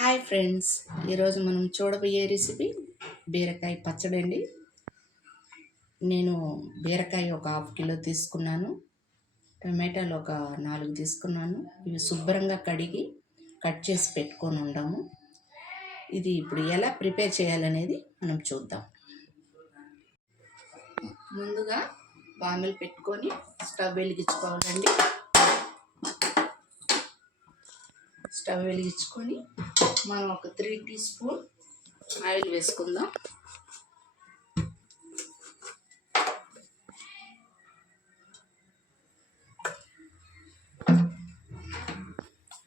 Hi friends, ఈరోజు మనం చూడబోయే రెసిపీ బీరకాయ పచ్చడి అండి. నేను బీరకాయ ఒక 1/2 కిలో తీసుకున్నాను. టమాటాలు ఒక 4 తీసుకున్నాను. ఇవి శుభ్రంగా కడిగి కట్ చేసి పెట్టుకొని ఉండాము. ఇది ఇప్పుడు ఎలా ప్రిపేర్ చేయాలనేది మనం చూద్దాం. ముందుగా బాణలు పెట్టుకొని స్టవ్ వెలిగించుకోవాలండి. స్టవ్ వెలిగించుకొని మనం ఒక 3 టీ స్పూన్ ఆయిల్ వేసుకుందాం.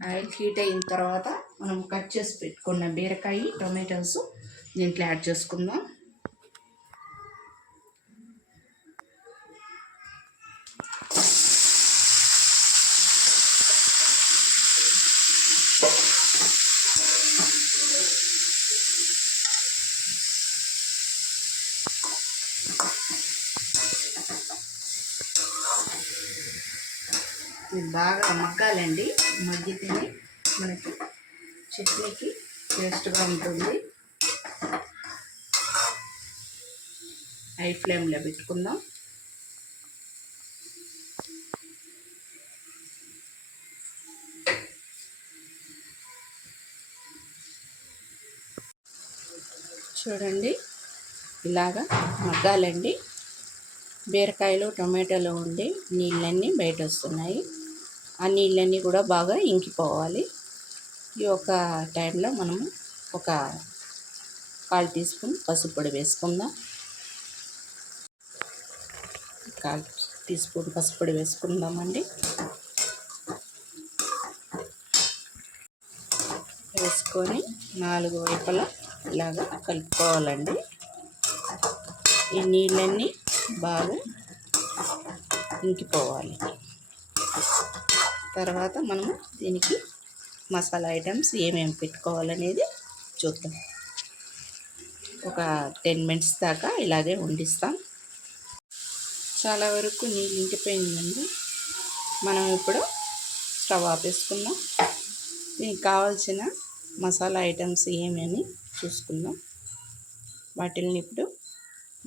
ఆయిల్ హీట్ అయిన తర్వాత మనం కట్ చేసి పెట్టుకున్న బీరకాయ టొమాటోస్ దీంట్లో యాడ్ చేసుకుందాం. ఇది బాగా మగ్గాలండి. మగ్గితేనే మనకి చట్నీకి టేస్ట్గా ఉంటుంది. హై ఫ్లేమ్లో పెట్టుకుందాం. చూడండి, ఇలాగా మగ్గాలండి. బీరకాయలు టొమాటోలో ఉండే నీళ్ళన్నీ బయట వస్తున్నాయి. ఆ నీళ్ళన్నీ కూడా బాగా ఇంకిపోవాలి. ఈ ఒక టైంలో మనము ఒక 1/4 టీ స్పూన్ పసుపు పొడి వేసుకుందాం. 1/4 టీ స్పూన్ పసుపు పొడి వేసుకుందామండి. వేసుకొని 4 వైపులా ఇలాగా కలుపుకోవాలండి. ఈ నీళ్ళన్నీ బాగా ఇంకిపోవాలి. తర్వాత మనము దీనికి మసాలా ఐటమ్స్ ఏమేమి పెట్టుకోవాలనేది చూద్దాం. ఒక 10 మినిట్స్ దాకా ఇలాగే వండిస్తాం. చాలా వరకు నీళ్ళు ఇంకిపోయిందండి. మనం ఇప్పుడు స్టవ్ ఆపేసుకుందాం. దీనికి కావాల్సిన మసాలా ఐటమ్స్ ఏమేమి చూసుకుందాం. వాటిని ఇప్పుడు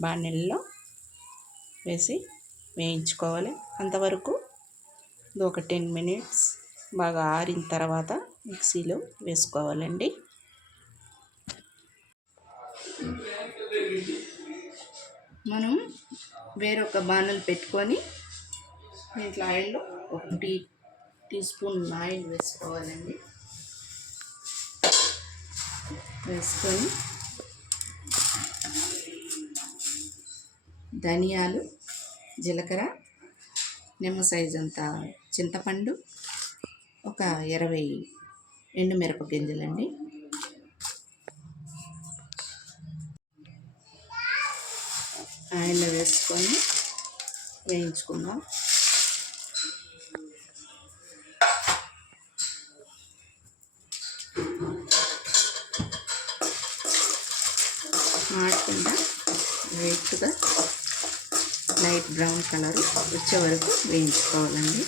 బాణలిలో వేసి వేయించుకోవాలి. అంతవరకు ఒక 10 మినిట్స్ బాగా ఆరిన తర్వాత మిక్సీలో వేసుకోవాలండి. మనం వేరొక బాణలు పెట్టుకొని దీంట్లో ఆయిల్లో ఒక టీ స్పూన్ ఆయిల్ వేసుకోవాలండి. వేసుకొని ధనియాలు, జీలకర్ర, నిమ్మ సైజు అంత చింతపండు, ఒక 20 ఎండుమిరప గింజలండి. ఆయిల్లో వేసుకొని వేయించుకుందాం. మాడకుండా లైట్ బ్రౌన్ కలర్ వచ్చే వరకు వేయించుకోవాలండి.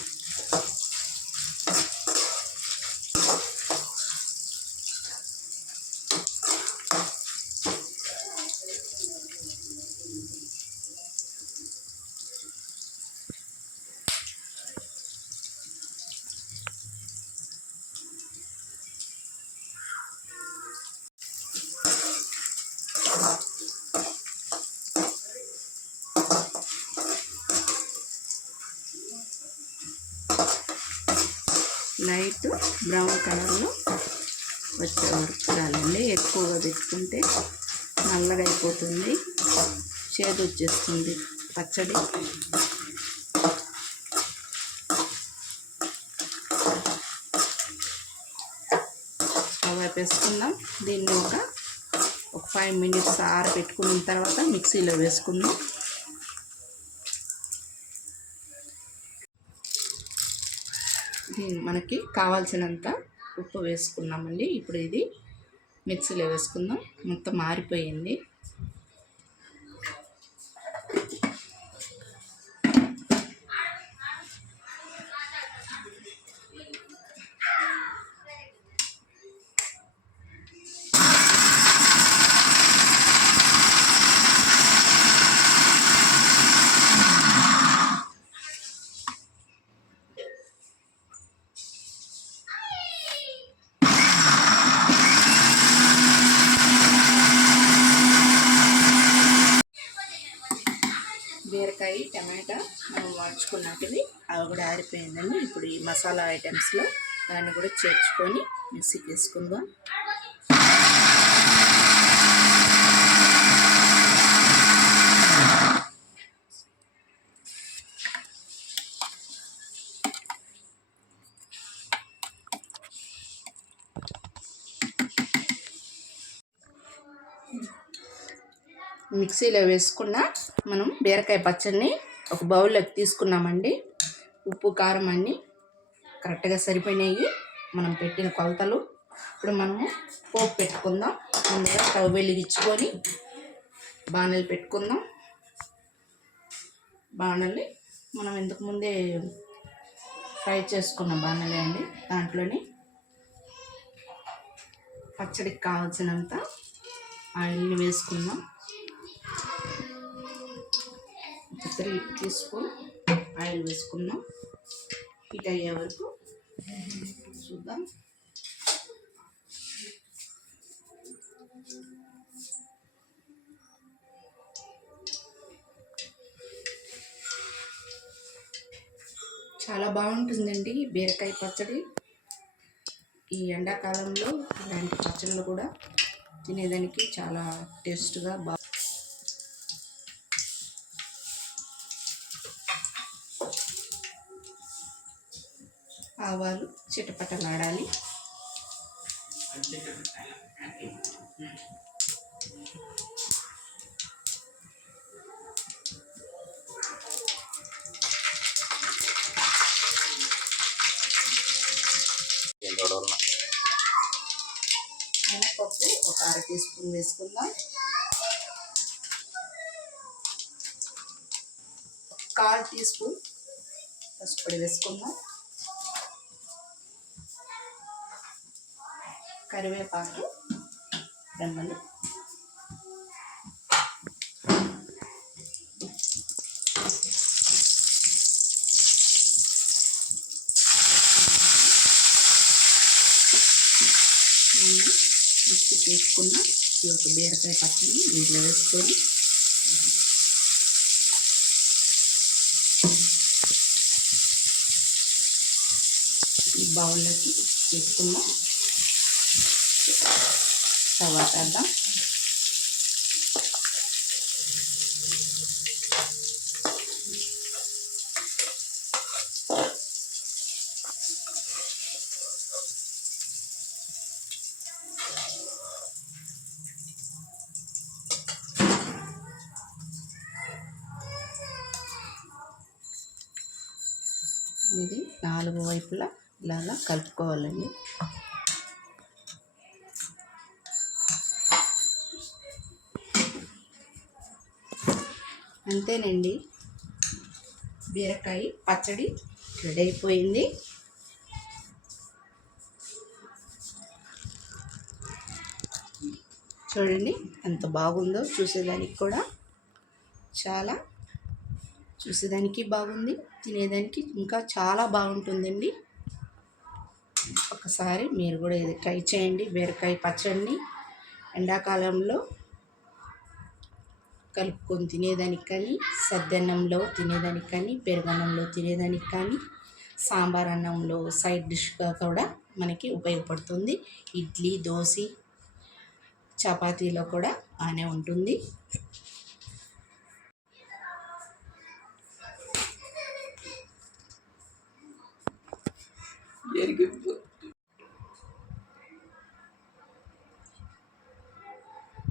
లైట్ బ్రౌన్ కలర్లో వచ్చే వరకు చాలండి. ఎక్కువగా పెట్టుకుంటే నల్లగా అయిపోతుంది, చేదు వచ్చేస్తుంది పచ్చడి. స్టవ్ వేసుకుందాం. దీన్ని ఒక 5 మినిట్స్ ఆరబెట్టుకున్న తర్వాత మిక్సీలో వేసుకుందాం. మనకి కావాల్సినంత ఉప్పు వేసుకున్నామండి. ఇప్పుడు ఇది మిక్సీలో వేసుకుందాం. మొత్తం మారిపోయింది. బీరకాయ టమాటా మనం వాడుచుకున్నటివి అవి కూడా ఆరిపోయిందండి. ఇప్పుడు ఈ మసాలా ఐటమ్స్లో దాన్ని కూడా చేర్చుకొని మిక్సీకి వేసుకుందాం. మిక్సీలో వేసుకున్న మనం బీరకాయ పచ్చడిని ఒక బౌల్లోకి తీసుకున్నామండి. ఉప్పు కారం అన్నీ కరెక్ట్గా సరిపోయినాయి, మనం పెట్టిన కొలతలు. ఇప్పుడు మనము పోపు పెట్టుకుందాం. ముందుగా స్టవ్ వెలిగించుకొని బాణలు పెట్టుకుందాం. బాణల్ని మనం ఇంతకుముందే ఫ్రై చేసుకున్న బాణలే అండి. దాంట్లోని పచ్చడికి కావాల్సినంత ఆయిల్ని వేసుకుందాం. 3 టీ స్పూన్ ఆయిల్ వేసుకుందాం. హీట్ అయ్యే వరకు చూద్దాం. చాలా బాగుంటుందండి బీరకాయ పచ్చడి. ఈ ఎండాకాలంలో ఇలాంటి పచ్చళ్ళు కూడా తినేదానికి చాలా టేస్ట్గా ఆవాలు చిటపటలాడాలి. మినపప్పు ఒక 1/2 టీ స్పూన్ వేసుకుందాం. 1/4 టీ స్పూన్ పసుపొడి వేసుకుందాం. కరివేపాకు రెమ్మలు, మిక్సీ చేసుకున్న ఈ ఒక బీరకాయ పచ్చడిని దీంట్లో వేసుకొని ఈ బౌల్లోకి తీసుకుందాం. టమాటా ఇది 4 వైపులా ఇలాగా కలుపుకోవాలండి. అంతేనండి, బీరకాయ పచ్చడి రెడీ అయిపోయింది. చూడండి ఎంత బాగుందో. చూసేదానికి బాగుంది, తినేదానికి ఇంకా చాలా బాగుంటుందండి. ఒకసారి మీరు కూడా ఇది ట్రై చేయండి. బీరకాయ పచ్చడిని ఎండాకాలంలో కలుపుకొని తినేదానికి కానీ, సద్దన్నంలో తినేదానికి కానీ, పెరుగన్నంలో తినేదానికి కానీ, సాంబార్ అన్నంలో సైడ్ డిష్గా కూడా మనకి ఉపయోగపడుతుంది. ఇడ్లీ, దోశ, చపాతీలో కూడా బాగానే ఉంటుంది.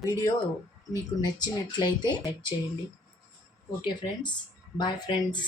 వీడియో మీకు నచ్చినట్లయితే లైక్ చేయండి. Okay friends, bye friends.